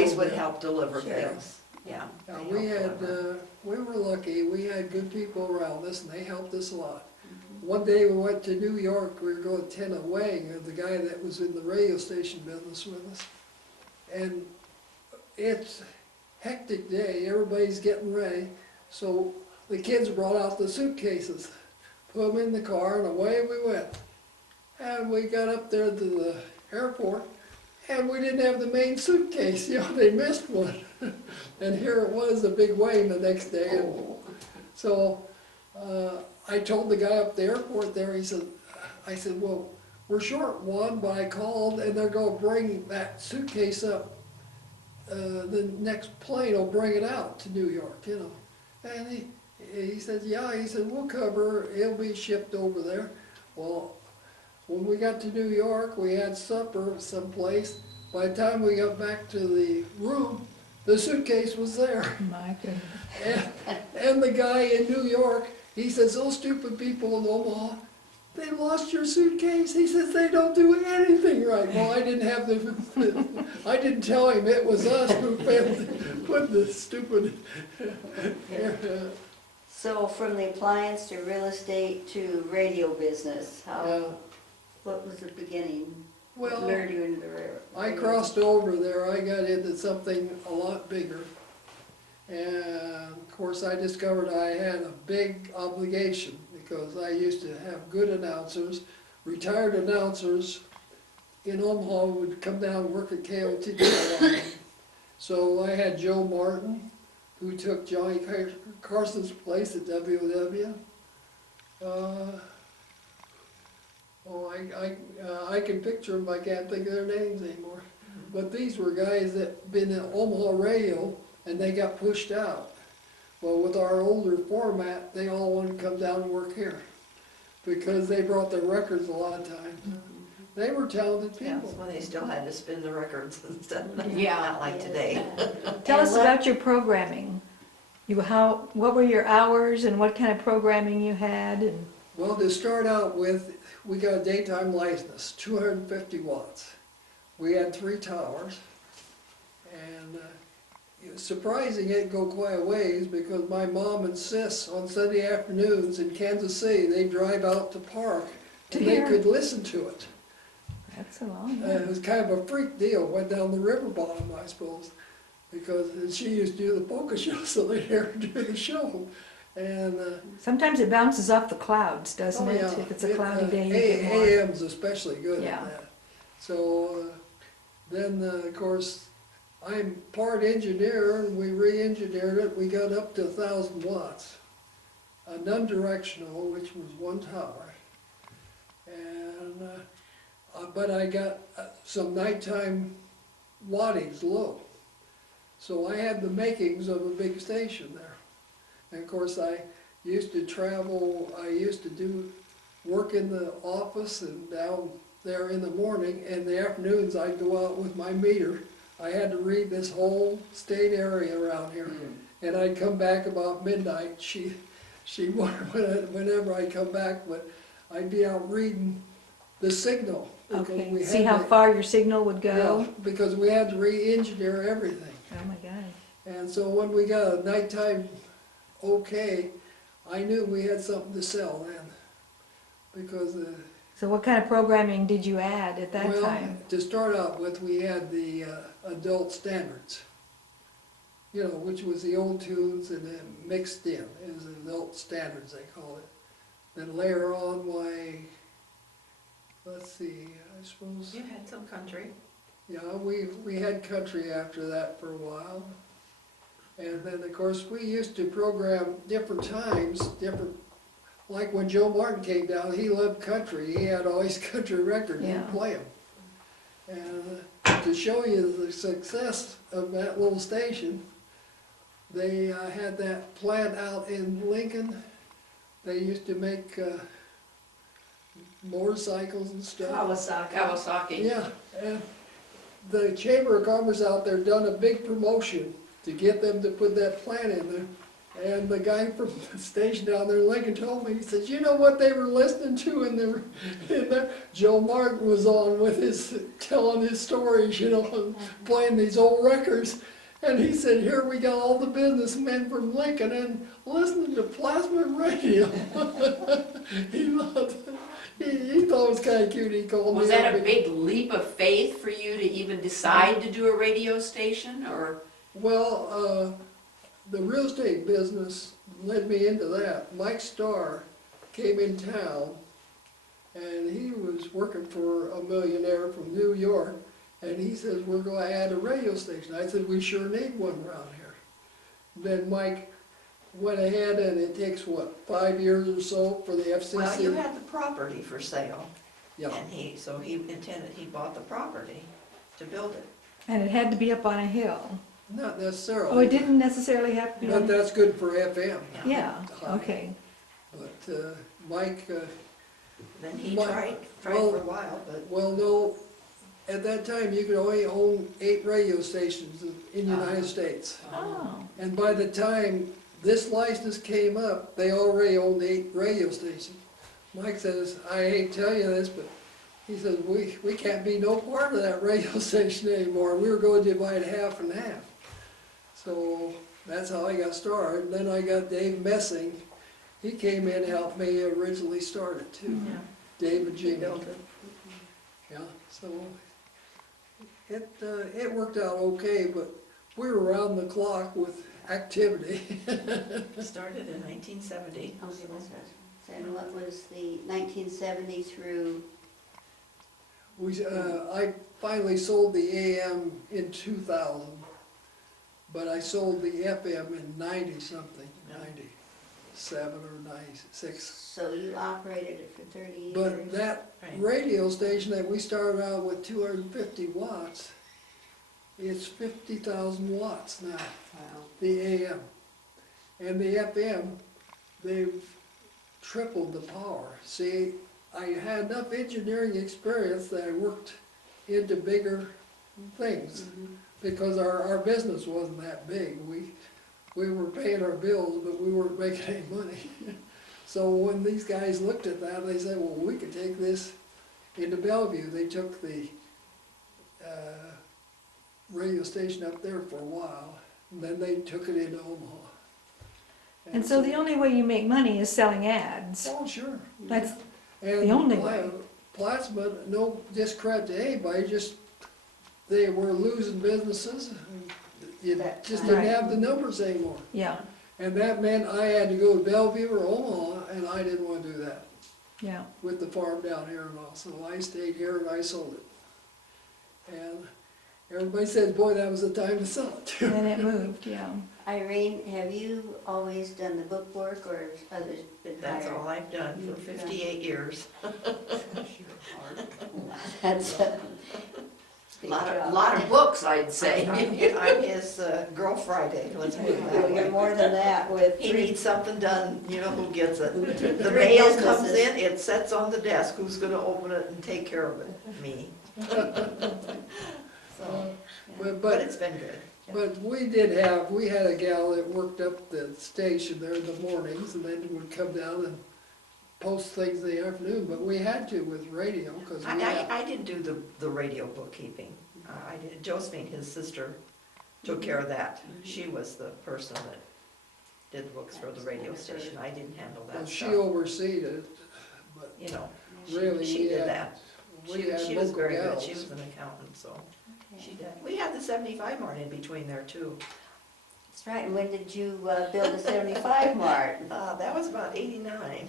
always would program. help deliver Sure. things, yeah. Yeah, they we help had, deliver. we were lucky, we had good people around us and they helped us a lot. Mm-hmm. One day we went to New York, we were going to attend a wedding of the guy that was in the radio station business with us. And it's hectic day, everybody's getting ready, so the kids brought out the suitcases, put them in the car and away we went. And we got up there to the airport and we didn't have the main suitcase, they missed one. And here it was, a big wedding the next day. And so I told the guy up at the airport there, I said, well, we're short one, but I called and they're gonna bring that suitcase up. The next plane will bring it out to New York, And he said, yeah, he said, we'll cover, it'll be shipped over there. Well, when we got to New York, we had supper someplace. By the time we got back to the room, the suitcase was there. My goodness. And the guy in New York, he says, those stupid people in Omaha, they lost your suitcase. He says, they don't do anything right. Well, I didn't have I didn't tell him it was us who put the stupid. So from the appliance to real estate to radio business, what was the beginning? What Well, lured you into the radio? I crossed over there, I got into something a lot bigger. And of course, I discovered I had a big obligation because I used to have good announcers, retired announcers in Omaha would come down and work at KOTD a lot. So I had Joe Martin, who took Johnny Carson's place at WW. I can picture them, I can't think of their names anymore. But these were guys that been in Omaha radio and they got pushed out. Well, with our older format, they all wanted to come down and work here because they brought their records a lot of times. They were talented Yeah, people. that's when they still had to spin the records and stuff, Yeah. not like today. Tell And us what- about your programming. What were your hours and what kind of programming you had? And Well, to start out with, we got a daytime license, 250 watts. We had 3 towers, and it was surprising it'd go quite a ways because my mom insists on Sunday afternoons in Kansas City, they drive out to park and they Dear. could listen to it. that's a long It was kind of a freak deal, went down the river bottom, I suppose, because she used to do the polka show, so they'd hear her do the show. And Sometimes it bounces off the clouds, doesn't oh, it? yeah. If it's a cloudy day, you get more. AM's especially good Yeah. at that. So then, of course, I'm part engineer, and we re-engineered it. We got up to 1,000 watts. Non-directional, which was 1 tower. And but I got some nighttime wattage low. So I had the makings of a big station there. And of course, I used to travel, I used to do work in the office and down there in the morning, and the afternoons I'd go out with my meter. I had to read this whole state area around here, and I'd come back about midnight. She wondered whenever I'd come back, but I'd be out reading the signal. because Okay, we see had how to- far your signal would Yeah, go? because we had to re-engineer everything. Oh my God. And so when we got a nighttime okay, I knew we had something to sell then. Because, So what kind of programming did you add at that well, time? to start out with, we had the adult standards. Which was the old tunes and then mixed in. It was adult standards, they call it. Then later on, let's see, I suppose. You had some country. Yeah, we had country after that for a while. And then, of course, we used to program different times, like when Joe Martin came down, he loved country. He had all his country records, Yeah. he'd play them. And to show you the success of that little station, they had that plant out in Lincoln. They used to make motorcycles and stuff. Kawasaki. Yeah, and the Chamber of Commerce out there done a big promotion to get them to put that plant in there. And the guy from the station down there in Lincoln told me, he says, you know what they were listening to in the Joe Martin was on with his, telling his stories, you know, and playing these old records. And he said, here we got all the businessmen from Lincoln and listening to plasma radio. he thought it was kind of cute. He called me. Was that a big leap of faith for you to even decide to do a radio station, or? Well, the real estate business led me into that. Mike Starr came in town, and he was working for a millionaire from New York, and he says, we're going to add a radio station. I said, we sure need one around here. Then Mike went ahead, and it takes, what, 5 years or so for the FCC? Well, you had the property for sale, Yeah. and he bought the property to build it. And it had to be up on a hill. Not necessarily. Oh, it didn't necessarily have to be But on, that's good for FM. yeah, okay. But Mike, Then he Well, tried for well- a while, but well, no, at that time, you could only own 8 radio stations in the United States. Oh, And by the time this license came up, they already owned 8 radio stations. Mike says, I hate to tell you this, but he says, we can't be no part of that radio station anymore. We were going to divide half and half. So that's how I got started. And then I got Dave Messing. He came in and helped me originally start it too. yeah, Dave and he Jimmy. built it. Yeah, so it worked out okay, but we were around the clock with activity. Started in 1970. Okay, that's right. And what was the 1970 through, I finally sold the AM in 2000, but I sold the FM in 90-something, 97 or 96. so you operated it for 30 years? But that Right. radio station that we started out with 250 watts, it's 50,000 watts now, Wow. the AM. And the FM, they've tripled the power. See, I had enough engineering experience that I worked into bigger things because our business wasn't that big. We were paying our bills, but we weren't making any money. So when these guys looked at that, they said, well, we could take this into Bellevue. They took the radio station up there for a while, and then they took it into Omaha. and so the only way you make money is selling ads. Oh, sure. That's, And The only way. Plasma, no discredit to anybody, just they were losing businesses. You That just time. didn't have the numbers anymore. yeah, And that meant I had to go to Bellevue or Omaha, and I didn't want to do that yeah. with the farm down here and all. So I stayed here and I sold it. And everybody says, boy, that was the time to sell it. And it moved, yeah. Irene, have you always done the book work or has others been hired? That's all I've done for You've done- 58 years. That's a big job. Lot of books, I'd say. I'm his Girl Friday, let's put it that Well, you're way. more than that with He three, needs something done, you know who gets it. The Three mail comes businesses. in, it sits on the desk, who's gonna open it and take care of it? Me. So, But, but it's been good. But we had a gal that worked up the station there in the mornings and then would come down and post things in the afternoon, but we had to with radio, because we had, I didn't do the radio bookkeeping. I did, Josephine, his sister, took care of that. She was the person that did the books for the radio station. I didn't handle well, that she stuff. overseed it, but You know, really, she we did had, that. we had She was local very good. gals. She was an accountant, so she okay. did. We had the 75 mart in between there too. That's right, and when did you build the 75 mart? That was about 89.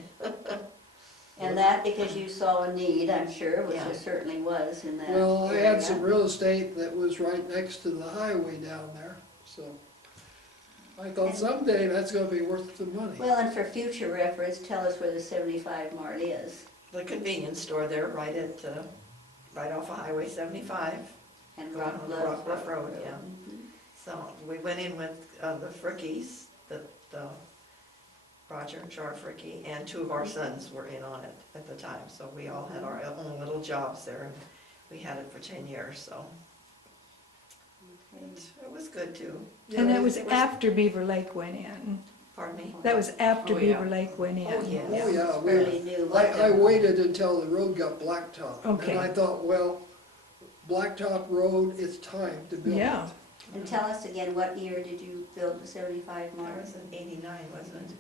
And that because you saw a need, I'm sure, which Yeah. there certainly was in that Well, I area. had some real estate that was right next to the highway down there, so I thought And- someday that's gonna be worth some money. Well, and for future reference, tell us where the 75 mart is. The convenience store there, right off of Highway 75. And Going Rock on the Bluff. Rock Bluff Road, yeah. Mhm. So we went in with the Frickies, Roger and Char Fricky, and 2 of our sons were in on it at the time. So we all had our own little jobs there, and we had it for 10 years, so Okay. it was good too. And Yeah, that was it was- after Beaver Lake went in. Pardon me? That was after Oh, yeah. Beaver Lake went in. Oh, yeah. Oh, yeah, Fairly new. I waited until the road got blacktop. Okay. And I thought, well, blacktop road, it's time to build it. Yeah. And tell us again, what year did you build the 75 That Mars? was in '89, wasn't it?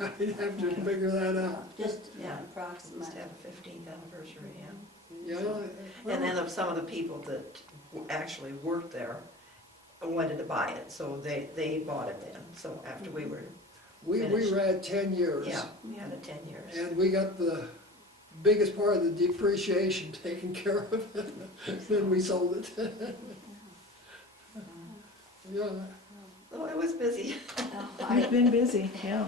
I think it was. I'd have to figure that out. Just Yeah. approximate. Must have a 15th anniversary, yeah. Yeah. And then of some of the people that actually worked there wanted to buy it, so they bought it then. So after we were, We finished. ran 10 years. yeah, we had it 10 years. And we got the biggest part of the depreciation taken care of. Then we sold it. Yeah, Oh, it was busy. We've been busy, yeah.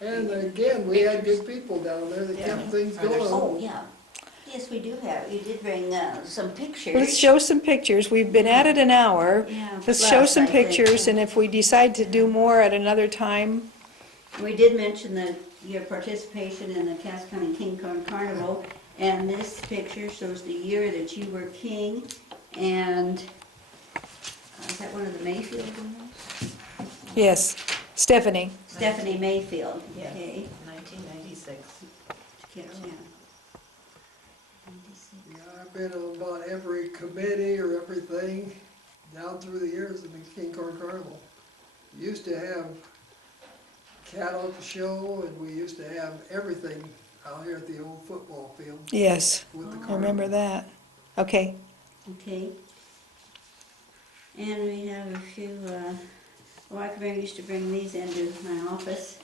and again, we had good people down there that kept Yeah. things Are there going. Oh, yeah. Yes, we do have, you did bring some pictures. Let's show some pictures. We've been at it an hour. Yeah, Let's show plus, some I think. pictures, and if we decide to do more at another time, We did mention your participation in the Cass County King Corn Carnival, and this picture shows the year that you were king, and is that one of the Mayfield ones? yes, Stephanie. Stephanie Mayfield, Yeah. okay. 1996. Yeah. Yeah, I've been on about every committee or everything down through the years in the King Corn Carnival. We used to have cattle at the show, and we used to have everything out here at the old football field Yes, with the I carnival. remember that. Okay, Okay. And we have a few, Warga used to bring these into my office,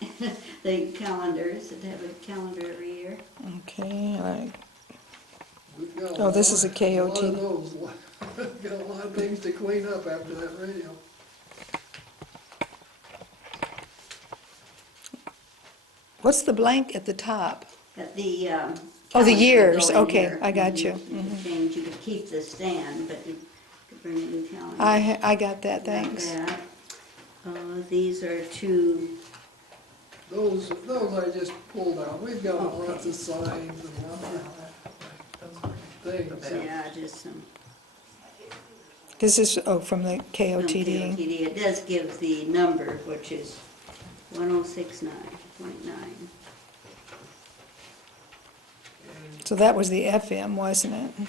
the calendars, that have a calendar every year. okay, all right. We've got Oh, this is a lot KOT. of those. Got a lot of things to clean up after that radio. What's the blank at the top? At the, Oh, the calendar years, would go in okay, here. I got you. You could change, you could keep the stand, but you could bring a new calendar. I got that, Like thanks. that. These are two, Those I just pulled out. We've got Okay. lots of signs and lots of things. yeah, just some. This is, oh, from the from KOTD. KOTD. It does give the number, which is 1069.9. So that was the FM, wasn't it?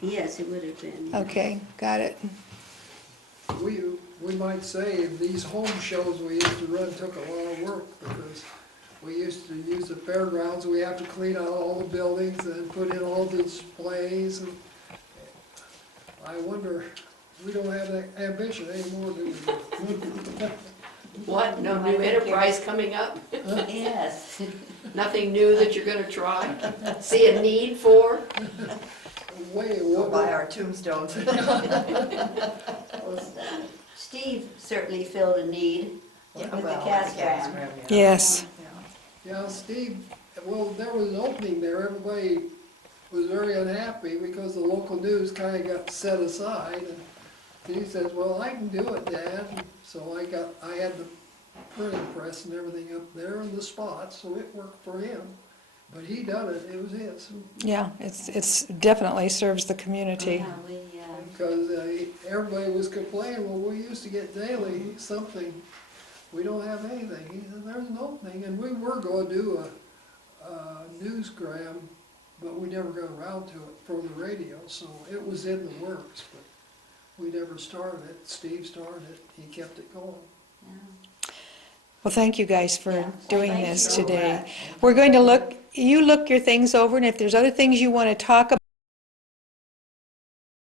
Yes, it would have been. Okay, got it. We might say these home shows we used to run took a lot of work because we used to use the fairgrounds. We have to clean out all the buildings and put in all the displays. And I wonder, we don't have that ambition anymore, do we? What, no new enterprise coming up? Yes. Nothing new that you're gonna try? See a need for? Go buy our tombstones. Steve certainly filled a need with the cast gram. Yes. Yeah, Steve, well, there was an opening there. Everybody was very unhappy because the local news kind of got set aside. And Steve says, well, I can do it, Dad. So I had the printing press and everything up there in the spot, so it worked for him. But he done it, it was his. Yeah, it's definitely serves the community. Yeah, we, Because everybody was complaining, well, we used to get daily something. We don't have anything. He said, there's an opening. And we were going to do a newsgram, but we never got around to it for the radio. So it was in the works, but we never started it. Steve started it. He kept it going. yeah. Well, thank you guys for Yeah. doing Thank this you. today. We're going to look your things over, and if there's other things you want to talk about,